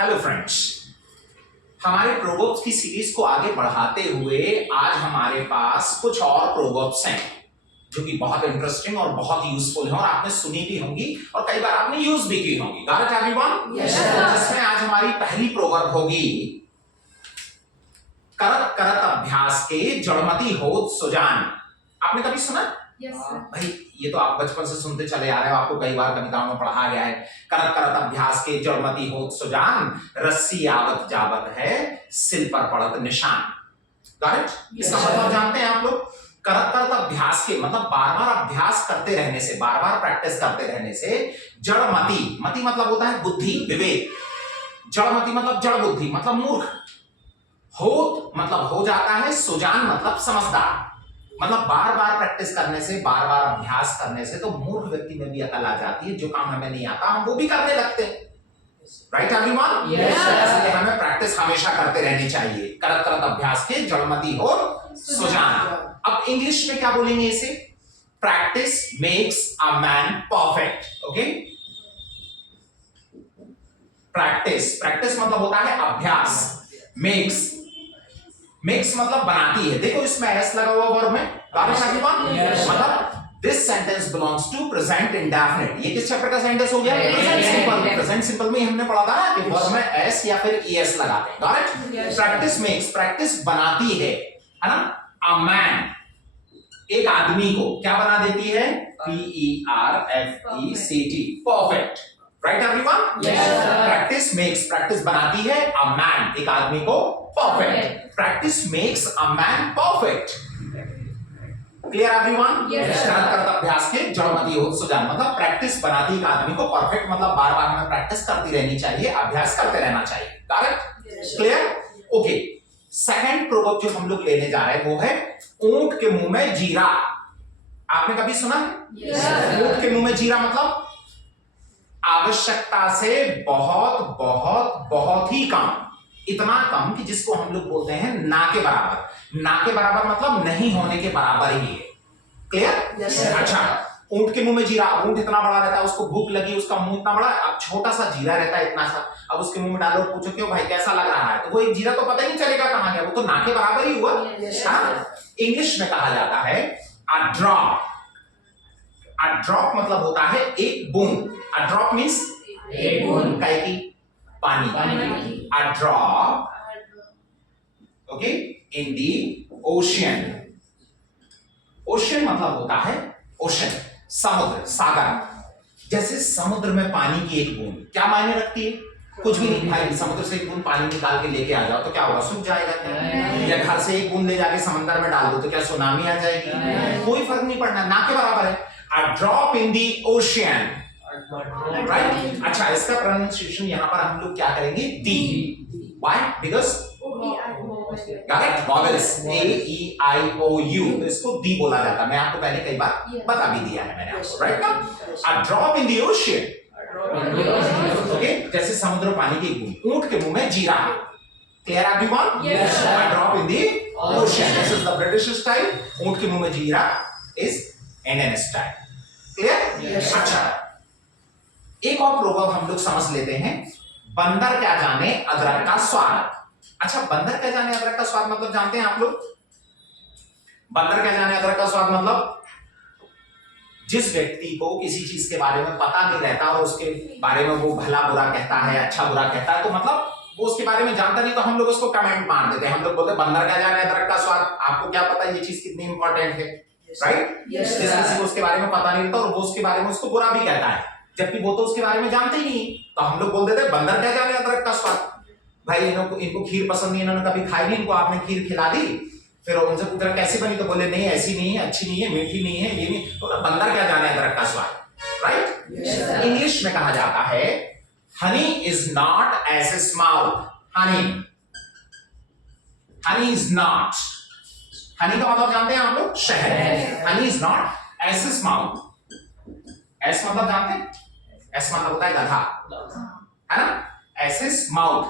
Hello friends, हमारे proverbs की series को आगे बढ़ाते हुए आज हमारे पास कुछ और प्रोवर्ब्स हैं जो कि बहुत इंटरेस्टिंग और बहुत यूजफुल हैं और आपने सुनी भी होंगी और कई बार आपने यूज भी की होंगी। Got it everyone? जिसमें आज हमारी पहली प्रोवर्ब होगी, करत करत अभ्यास के जड़मति होत सुजान। आपने कभी सुना? भाई ये तो आप बचपन से सुनते चले आ रहे हो, आपको कई बार कविताओं में पढ़ा गया है। करत करत अभ्यास के जड़मति होत सुजान, रस्सी आवत जावत है सिल पर पड़त निशान। Got it? इसका मतलब जानते हैं आप लोग? करत करत अभ्यास के मतलब बार बार अभ्यास करते रहने से, बार बार प्रैक्टिस करते रहने से जड़मति, मति मतलब होता है बुद्धि, विवेक। जड़मति मतलब जड़ बुद्धि मतलब मूर्ख। होत मतलब हो जाता है, सुजान मतलब समझदार। मतलब बार बार प्रैक्टिस करने से, बार बार अभ्यास करने से तो मूर्ख व्यक्ति में भी अकल आ जाती है। जो काम हमें नहीं आता हम वो भी करने लगते हैं। Right everyone? इसलिए हमें प्रैक्टिस हमेशा करते रहनी चाहिए। करत करत अभ्यास के जड़मति हो सुजान। अब इंग्लिश में क्या बोलेंगे इसे? Practice makes a man perfect. Okay, practice मतलब होता है अभ्यास। मेक्स मतलब बनाती है। देखो इसमें एस लगा हुआ वर्ब में। मतलब this sentence belongs to present indefinite. ये किस चैप्टर का सेंटेंस हो गया? Present simple. प्रेजेंट सिंपल में हमने पढ़ा था कि वर्ब में एस या फिर ईएस लगाते हैं। Got it? Practice makes, practice बनाती है ना? अ मैन, एक आदमी को क्या बना देती है? PERFECT, perfect. Right everyone? Practice makes, practice बनाती है अ मैन, एक आदमी को perfect. Practice makes a man perfect. Clear everyone? करत अभ्यास के जड़मति होत सुजान मतलब प्रैक्टिस बनाती है एक आदमी को परफेक्ट। मतलब बार बार हमें प्रैक्टिस करती रहनी चाहिए, अभ्यास करते रहना चाहिए। Correct? Clear? Okay, second proverb जो हम लोग लेने जा रहे हैं वो है ऊंट के मुंह में जीरा। आपने कभी सुना है? ऊंट के मुंह में जीरा मतलब आवश्यकता से बहुत बहुत बहुत ही कम, इतना कम कि जिसको हम लोग बोलते हैं ना के बराबर। ना के बराबर मतलब नहीं होने के बराबर ही है। क्लियर? अच्छा, ऊंट के मुंह में जीरा। ऊंट इतना बड़ा रहता है, उसको भूख लगी, उसका मुंह इतना बड़ा, अब छोटा सा जीरा रहता है इतना सा, अब उसके मुंह में डालो, पूछो क्यों भाई कैसा लग रहा है, तो वो एक जीरा तो पता ही नहीं चलेगा कहां गया, वो तो ना के बराबर ही हुआ। इंग्लिश में कहा जाता है अ ड्रॉप। अ ड्रॉप मतलब होता है एक बूंद। अ ड्रॉप मींस एक बूंद, काय की? पानी की। A drop, okay, in the ocean. Ocean मतलब होता है ओशन, समुद्र, सागर। जैसे समुद्र में पानी की एक बूंद क्या मायने रखती है? कुछ भी नहीं भाई, समुद्र से एक बूंद पानी निकाल के लेके आ जाओ तो क्या होगा? सूख जाएगा क्या? या घर से एक बूंद ले जाके समंदर में डाल दो तो क्या सुनामी आ जाएगी? कोई फर्क नहीं पड़ना, ना के बराबर है। A drop in the ocean. Right? अच्छा, इसका प्रोनाउंसिएशन यहां पर हम लोग क्या करेंगे? The. Why? Because correct, vowels AEIOU, तो इसको दी बोला जाता है। मैं आपको पहले कई बार बता भी दिया है मैंने आपको। राइट ना? अ drop in the ocean, okay, जैसे समुद्र पानी की बूंद। ऊंट के मुंह में जीरा। Clear everyone? A drop in the ocean, this is the British style. ऊंट के मुंह में जीरा इज इंडियन स्टाइल। क्लियर? अच्छा, एक और प्रोवर्ब हम लोग समझ लेते हैं। बंदर क्या जाने अदरक का स्वाद। अच्छा, बंदर क्या जाने अदरक का स्वाद मतलब जानते हैं आप लोग? बंदर क्या जाने अदरक का स्वाद मतलब जिस व्यक्ति को किसी चीज के बारे में पता नहीं रहता और उसके बारे में वो भला बुरा कहता है, अच्छा बुरा कहता है, तो मतलब वो उसके बारे में जानता नहीं तो हम लोग उसको कमेंट मार देते हैं। हम लोग बोलते हैं बंदर क्या जाने अदरक का स्वाद। आपको क्या पता ये चीज कितनी इंपॉर्टेंट है? राइट? किसी को उसके बारे में पता नहीं रहता और वो उसके बारे में उसको बुरा भी कहता है, जबकि वो तो उसके बारे में जानते ही नहीं, तो हम लोग बोल देते हैं बंदर क्या जाने अदरक का स्वाद। भाई इनको खीर पसंद नहीं, इन्होंने कभी खाई नहीं, इनको आपने खीर खिला दी, फिर उनसे पूछा कैसी बनी तो बोले नहीं ऐसी नहीं है, अच्छी नहीं है, मीठी नहीं है, ये नहीं, तो बंदर क्या जाने अदरक का स्वाद। राइट? इंग्लिश में कहा जाता है honey is not as mouth. Honey is not, honey का मतलब जानते हैं आप लोग? शहद। Honey is not as mouth. As मतलब जानते हैं? एस मतलब होता है गधा, है ना? एस माउथ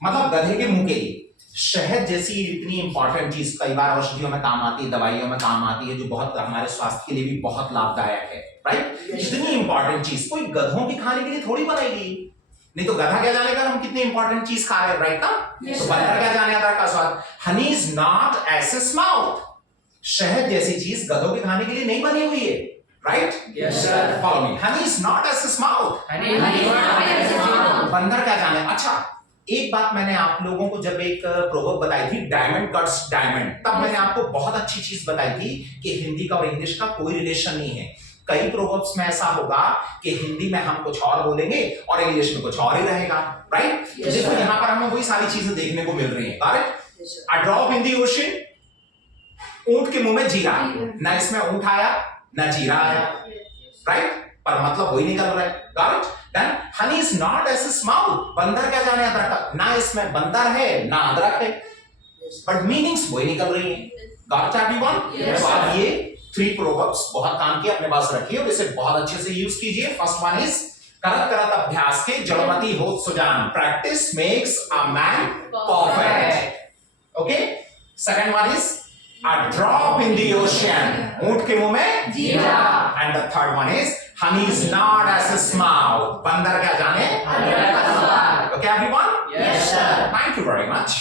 मतलब गधे के मुंह के लिए। शहद जैसी इतनी इंपॉर्टेंट चीज कई बार औषधियों में काम आती है, दवाइयों में काम आती है, जो बहुत हमारे स्वास्थ्य के लिए भी बहुत लाभदायक है। राइट? इतनी इंपॉर्टेंट चीज कोई गधों की खाने के लिए थोड़ी बनाएगी, नहीं तो गधा क्या जानेगा हम कितनी इंपॉर्टेंट चीज खा रहे हैं, राइट ना? तो बंदर क्या जाने अदरक का स्वाद। Honey is not as a mouth, शहद जैसी चीज गधों के खाने के लिए नहीं बनी हुई है, right? Yes sir. Follow me. Honey is not as a mouth, बंदर क्या जाने। अच्छा, एक बात मैंने आप लोगों को जब एक प्रोवर्ब बताई थी, डायमंड कट्स डायमंड, तब मैंने आपको बहुत अच्छी चीज बताई थी कि हिंदी का और इंग्लिश का कोई रिलेशन नहीं है। कई प्रोवर्ब्स में ऐसा होगा कि हिंदी में हम कुछ और बोलेंगे और इंग्लिश में कुछ और ही रहेगा, राइट? देखो यहाँ पर हमें वही सारी चीजें देखने को मिल रही हैं, correct? A drop in the ocean, ऊंट के मुंह में जीरा, ना इसमें ऊंट आया ना जीरा आया, राइट? पर मतलब वही निकल रहा है, correct? Then honey is not as a mouth, बंदर क्या जाने अदरक, ना इसमें बंदर है ना अदरक है, बट मीनिंग्स वही निकल रही हैं, गॉट एवरीवन? तो आप ये 3 प्रोवर्ब्स बहुत काम के अपने पास रखिए और इसे बहुत अच्छे से यूज कीजिए। फर्स्ट वन इज करत करत अभ्यास के जड़मति होत सुजान, practice makes a man perfect, okay? Second one is a drop in the ocean, ऊंट के मुंह में जीरा, and the third one is honey is not as a mouth, बंदर क्या जाने अदरक का स्वाद, okay everyone? Yes sir. Thank you very much.